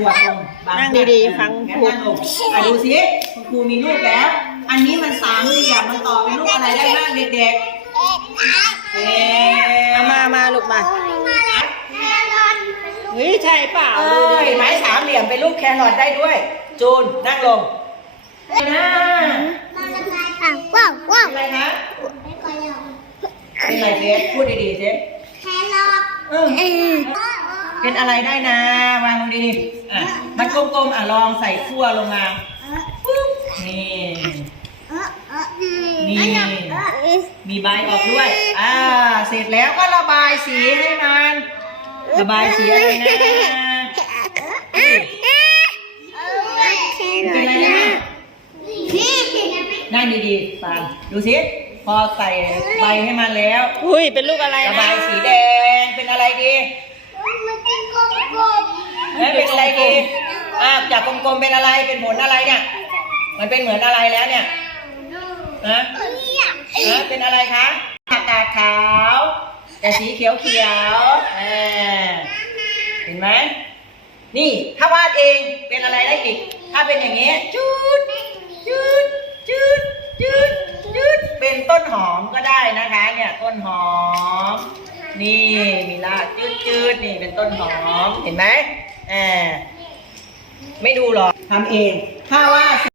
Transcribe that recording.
ตัวตรงบานั่งดีๆฟังงั้นครูนั่งลงอะดูสิคุณครูมีรูปแล้ว อันนี้มันสามเหลี่ยม มันต่อเป็นรูปอะไรได้บ้างเด็กๆเอ๊ะเอามามาลูกมาเฮ้ยใช่เปล่าเอดูอดิเห็นไหมสามเหลี่ยมเป็นรูปแครอทได้ด้วย จูนนั่งลงนะว้าวว้าวอะไรนะเป็นอะไรเฟสพูดดีๆเฟสแครอทเออ เป็นอะไรได้นะ วางลงดีๆอะมันกลมๆอะลองใส่ขั้วลงมาปุ๊บนี่ นี่ มีใบออกด้วย อ่า เสร็จแล้วก็ระบายสีให้มัน ระบายสีอะไรนะนี่เป็นอะไรนะนั่งดีๆปานดูสิพอใส่ใบให้มันแล้ว อุ้ย เป็นลูกอะไรระนะบายสีแดง เป็นอะไรดี มันเป็นกลม เอ้ยเป็นอะไรดี อ่า จากกลมๆเป็นอะไรเป็นผลอะไรเนี่ย มันเป็นเหมือนอะไรแล้วเนี่ยๆนะเนี่ยนะเป็นอะไรคะอากาศขาวแต่สีเขียวเขียวๆอ่าเห็นไหมนี่ถ้าวาดเองเป็นอะไรได้อีก ถ้าเป็นอย่างนี้จุดจุดจุดจุดจุดเป็นต้นหอมก็ได้นะคะ เนี่ยต้นหอม นี่มีรากจืดจืดๆนี่เป็นต้นหอมเห็นไหมอ่า ไม่ดูหรอกทำเอง ถ้าว่า